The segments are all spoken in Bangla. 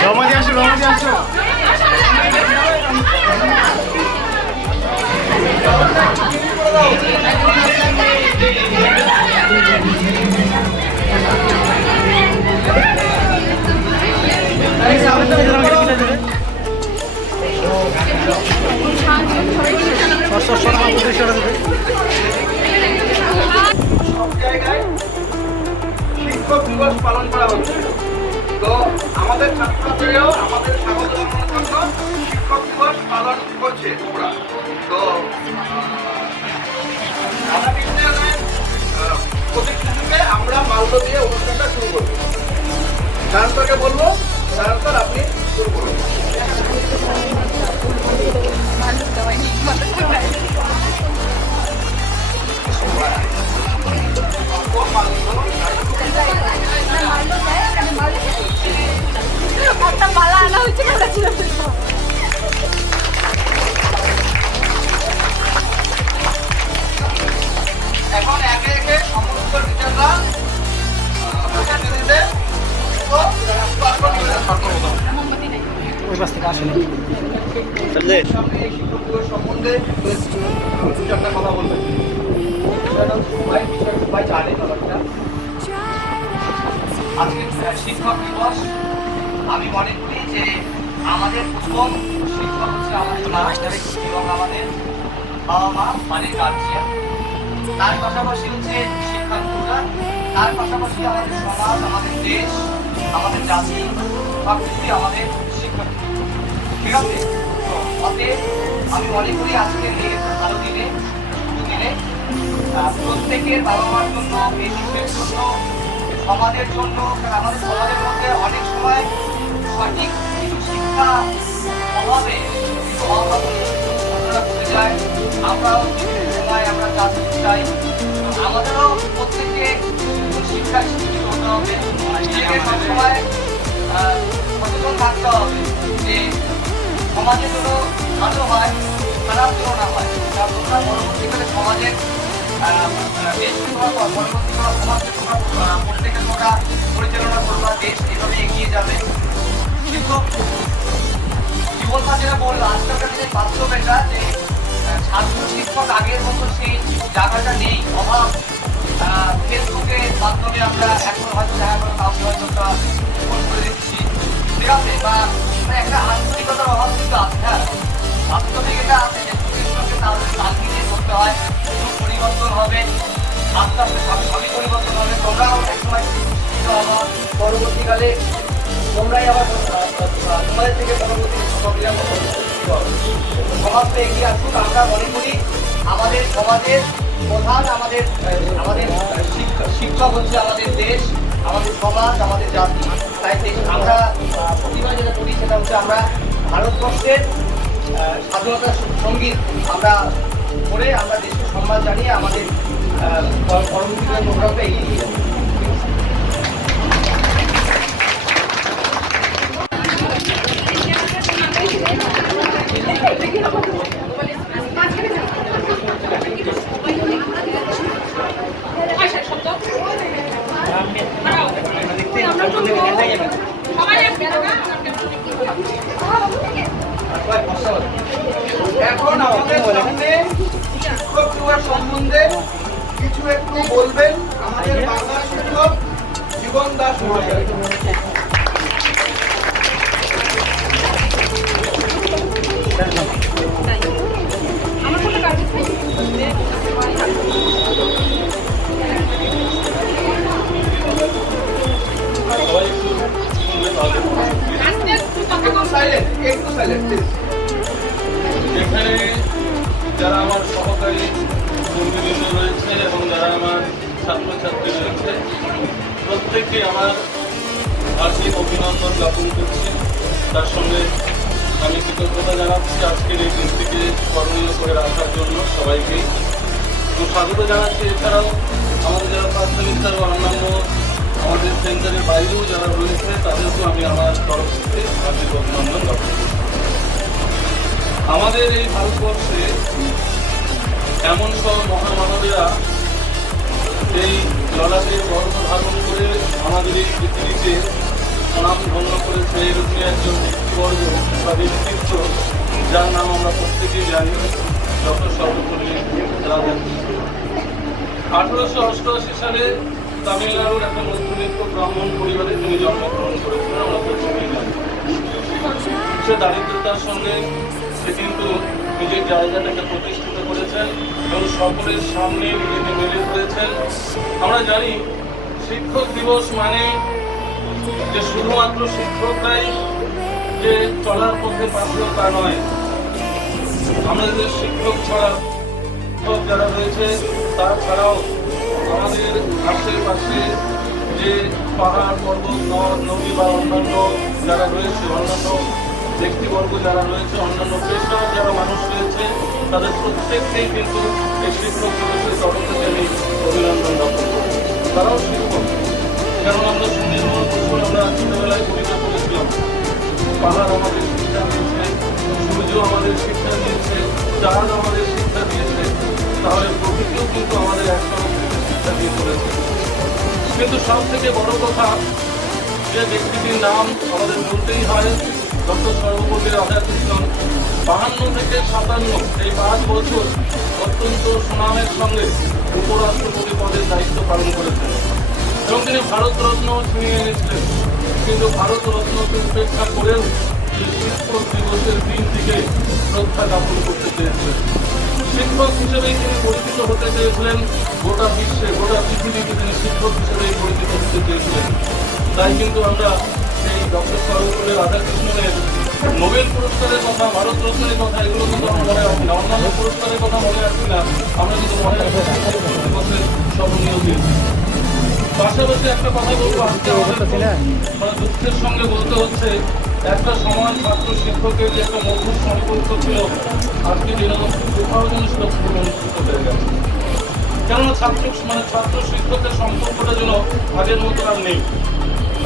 রমাদি আসো রমাদি আসো সব শিক্ষক দিবস পালন করা হচ্ছে। তো আমাদের ছাত্রছাত্রীরাও আমাদের স্বাগত শিক্ষক দিবস পালন করছে ওরা তো আমরা মাল্য দিয়ে অনুষ্ঠানটা শুরু করব। ডান্সটাকে বলব সামনে এই চারটা কথা বলবেন সবাই সবাই জানে ব্যাপারটা। আজকে শিক্ষক দিবস। আমি মনে করি যে আমাদের প্রথম শিক্ষক হচ্ছে আমাদের মাস্টার এবং আমাদের বাবা মা মানে গার্জিয়ান। তার পাশাপাশি হচ্ছে শিক্ষার্থীরা তার পাশাপাশি আমাদের সমাজ, আমাদের দেশ, আমাদের জাতি, সবকিছুই আমাদের শিক্ষার্থী ঠিক আছে? অতএব আমি মনে করি আজকের এই ভালো দিনে দিনে প্রত্যেকের বাবা মার জন্য, এই দেশের জন্য, সমাজের জন্য আমাদের সমাজের মধ্যে অনেক সময় সঠিক কিছু শিক্ষা অভাবে কিছু আমরা ভুলে যাই, আমরাও সময় আমরা চাকরি চাই। আমাদেরও প্রত্যেককে শিক্ষা শিক্ষিত হতে হবে। সবসময় সচেতন থাকতে হবে যে সমাজে যেন ভালো হয়, খারাপ যেন না হয়। কারণ তোমরা পরবর্তীকালে সমাজের দেশ পরবর্তী তোমরা সমাজকে তোমরা পরিচালনা করবা দেশ এভাবে এগিয়ে যাবে। কিন্তু জীবন যেটা বলল দিনে বাস্তব এটা যে আগের মতো সেই জায়গাটা নেই। অভাব ফেসবুকের মাধ্যমে আমরা এখন হয়তো দেখা করো কাউকে হয়তো করে দিচ্ছি ঠিক আছে? বা একটা অভাব কিন্তু তাদের হয় পরিবর্তন হবে পরিবর্তন হবে শিক্ষিত হব পরবর্তীকালে তোমরাই আবার তোমাদের থেকে পরবর্তী সমাজের সমাজটা এগিয়ে আসুক আমরা মনে করি আমাদের সমাজের প্রধান আমাদের আমাদের শিক্ষক হচ্ছে আমাদের দেশ আমাদের সমাজ আমাদের জাতি তাই আমরা প্রতিবার যেটা করি সেটা হচ্ছে আমরা ভারতবর্ষের স্বাধীনতা সংগীত আমরা করে আমরা দেশকে সম্মান জানিয়ে আমাদের পরবর্তী প্রোগ্রামটা এগিয়ে নিয়ে যাব। এখন দাস মহাশয় যারা আমার সহকারী রয়েছে এবং যারা আমার ছাত্রছাত্রী রয়েছে প্রত্যেককে আমার হার্দিক অভিনন্দন জ্ঞাপন করছি। তার সঙ্গে আমি কৃতজ্ঞতা জানাচ্ছি আজকের এই দিনটিকে স্মরণীয় করে রাখার জন্য সবাইকেই এবং স্বাগত জানাচ্ছি এছাড়াও আমাদের যারা প্রাথমিক ও অন্যান্য আমাদের সেন্টারের বাইরেও যারা রয়েছে, তাদেরকেও আমি আমার তরফ থেকে হার্দিক অভিনন্দন জ্ঞাপন করছি। আমাদের এই ভারতবর্ষে এমন সব মহামানবেরা এই ললাটে গর্ব ধারণ করে আমাদের এই পৃথিবীতে নাম ধন্য করেছে এরকমই একজন ব্যক্তিবর্গ বা ব্যক্তিত্ব, যার নাম আমরা প্রত্যেকেই জানি, ডক্টর সর্বপল্লী রাধাকৃষ্ণ। আঠারোশো অষ্টআশি সালে তামিলনাড়ুর একটা মধ্যবিত্ত ব্রাহ্মণ পরিবারে তিনি জন্মগ্রহণ করেছিলেন আমরা প্রত্যেকেই জানি সে দারিদ্রতার সঙ্গে সে কিন্তু নিজের জায়গাটাকে প্রতিষ্ঠিত করেছেন এবং সকলের সামনে নিজেকে মেলে ধরেছেন আমরা জানি শিক্ষক দিবস মানে যে শুধুমাত্র শিক্ষকরাই যে চলার পথে পাশে তা নয় আমাদের শিক্ষক ছাড়া শিক্ষক যারা রয়েছে তাছাড়াও আমাদের আশেপাশে যে পাহাড় পর্বত, নদ, নদী বা অন্যান্য যারা রয়েছে, অন্যান্য ব্যক্তিবর্গ যারা রয়েছে, অন্যান্য পেশার যারা মানুষ রয়েছে, তাদের প্রত্যেককেই কিন্তু এই শিক্ষক দিবসের তরফ থেকে আমি অভিনন্দন জ্ঞাপন তারাও শিক্ষক কারণ আমরা সুনির্মল কুশল আমরা ছোটবেলায় কবিতা পড়েছিলাম। পাহাড় আমাদের শিক্ষা দিয়েছে, সূর্য আমাদের শিক্ষা দিয়েছে, চাঁদ আমাদের শিক্ষা দিয়েছে, তাহলে প্রকৃতিও কিন্তু আমাদের একসঙ্গে শিক্ষা দিয়ে চলেছে। কিন্তু সব থেকে বড় কথা যে ব্যক্তিটির নাম আমাদের বলতেই হয়, ডক্টর সর্বপল্লী রাধাকৃষ্ণন। বাহান্ন থেকে সাতান্ন, এই পাঁচ বছর অত্যন্ত সুনামের সঙ্গে উপরাষ্ট্রপতি পদের দায়িত্ব পালন করেছেন। এবং তিনি ভারতরত্ন ছিনিয়ে এনেছিলেন কিন্তু ভারতরত্নকে উপেক্ষা করেও শিক্ষক দিবসের দিনটিকে শ্রদ্ধা জ্ঞাপন করতে চেয়েছিলেন শিক্ষক হিসেবেই তিনি পরিচিত হতে চেয়েছিলেন। গোটা বিশ্বে, গোটা পৃথিবীতে তিনি শিক্ষক হিসেবেই পরিচিত হতে চেয়েছিলেন। তাই কিন্তু আমরা এই ডক্টর সর্বপল্লী রাধাকৃষ্ণনের নোবেল পুরস্কারের কথা ভারত রত্নের কথা, এগুলো কিন্তু মনে রাখি না। অন্যান্য পুরস্কারের কথা মনে রাখি না। আমরা কিন্তু মনে রাখি দিবসের স্মরণীয় দিন পাশাপাশি একটা কথা বলব, আজকে আমাদের মানে দুঃখের সঙ্গে বলতে হচ্ছে, একটা সময় ছাত্র শিক্ষকের যে একটা মধুর সম্পর্ক ছিল, আজকে যেন কোথাও যেন সেটা পুনরুত্থিত হয়ে গেছে। কেননা ছাত্র মানে ছাত্র শিক্ষকের সম্পর্কটা যেন আগের মতো আর নেই।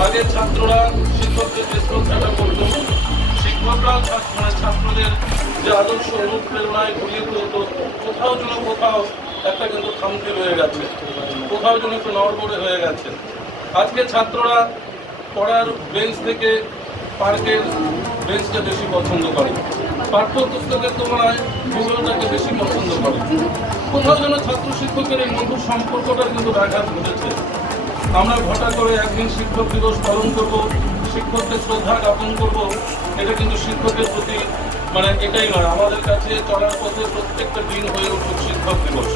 আগের ছাত্ররা, শিক্ষকদের যে শ্রদ্ধাটা করত শিক্ষকরাও মানে ছাত্রদের যে আদর্শ অনুপ্রেরণায় ঘুরিয়ে তুলত কোথাও যেন কোথাও একটা কিন্তু খামতি রয়ে গেছে। কোথাও যেন একটু নড়বড়ে হয়ে গেছে। আজকে ছাত্ররা পড়ার বেঞ্চ থেকে পার্কের বেঞ্চটা বেশি পছন্দ করে। পাঠ্য পুস্তকের তুলনায় ভূগোলটাকে বেশি পছন্দ করে। কোথাও যেন ছাত্র শিক্ষকের এই মধুর সম্পর্কটা কিন্তু ব্যাঘাত ঘটেছে। আমরা ঘটা করে একদিন শিক্ষক দিবস পালন করব শিক্ষককে শ্রদ্ধা জ্ঞাপন করব। এটা কিন্তু শিক্ষকের প্রতি মানে এটাই নয়, আমাদের কাছে চলার পথে প্রত্যেকটা দিন হয়ে উঠুক শিক্ষক দিবস।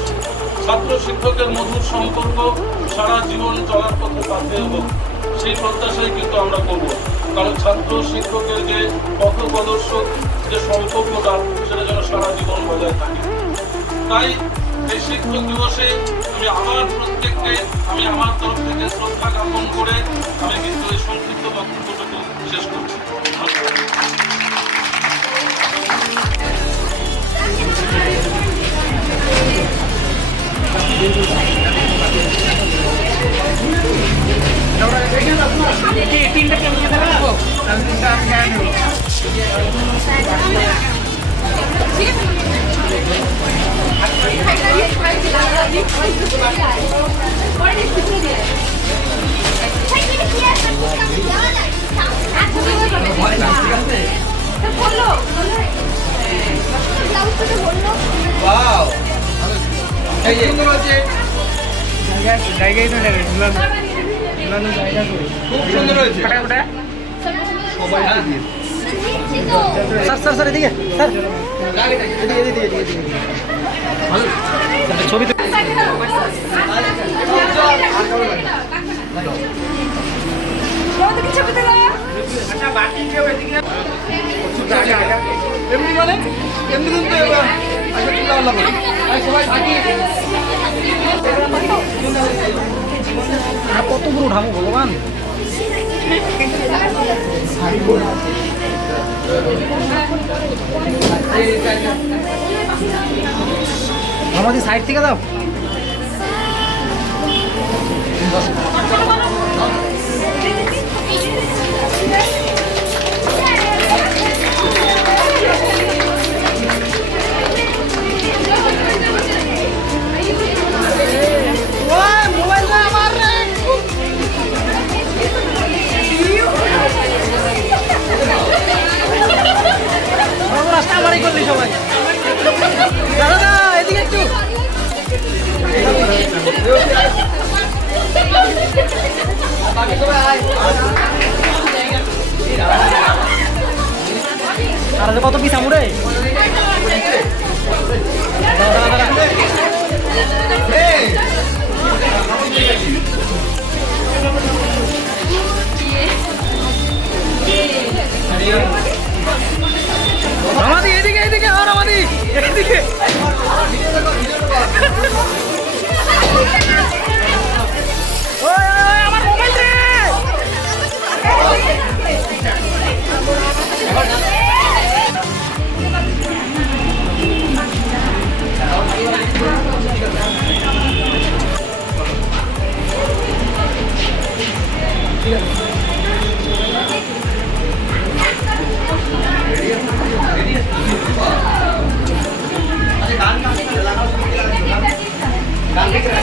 ছাত্র শিক্ষকের মধুর সম্পর্ক সারা জীবন চলার পথে পাতে হোক সেই প্রত্যাশাই কিন্তু আমরা করব। কারণ ছাত্র শিক্ষকের যে পথপ্রদর্শক যে সম্পর্কটা, সেটা যেন সারা জীবন বজায় থাকে। তাই এই শিক্ষক দিবসে আমি আমার প্রত্যেককে, আমি আমার তরফ থেকে শ্রদ্ধা জ্ঞাপন করে আমি কিন্তু এই সংক্ষিপ্ত বক্তব্যটুকু শেষ করছি ধন্যবাদ। জায়গায় তো খুব সুন্দর হয়েছে। ওটা স্যার স্যার স্যার এদিকে স্যার এদিকে এদিকে এদিকে এদিকে ভালো ছবি তো এমনি মানে এমনি কিন্তু আচ্ছা তুলে আল্লাহ সবাই থাকি আর কত বড় ঢাকো ভগবান আমাদের সাইড থেকে দাও। তাড়াতাড়ি কত পিস আমুরে দাঁড়া দাঁড়া ¿Qué? ¿Qué?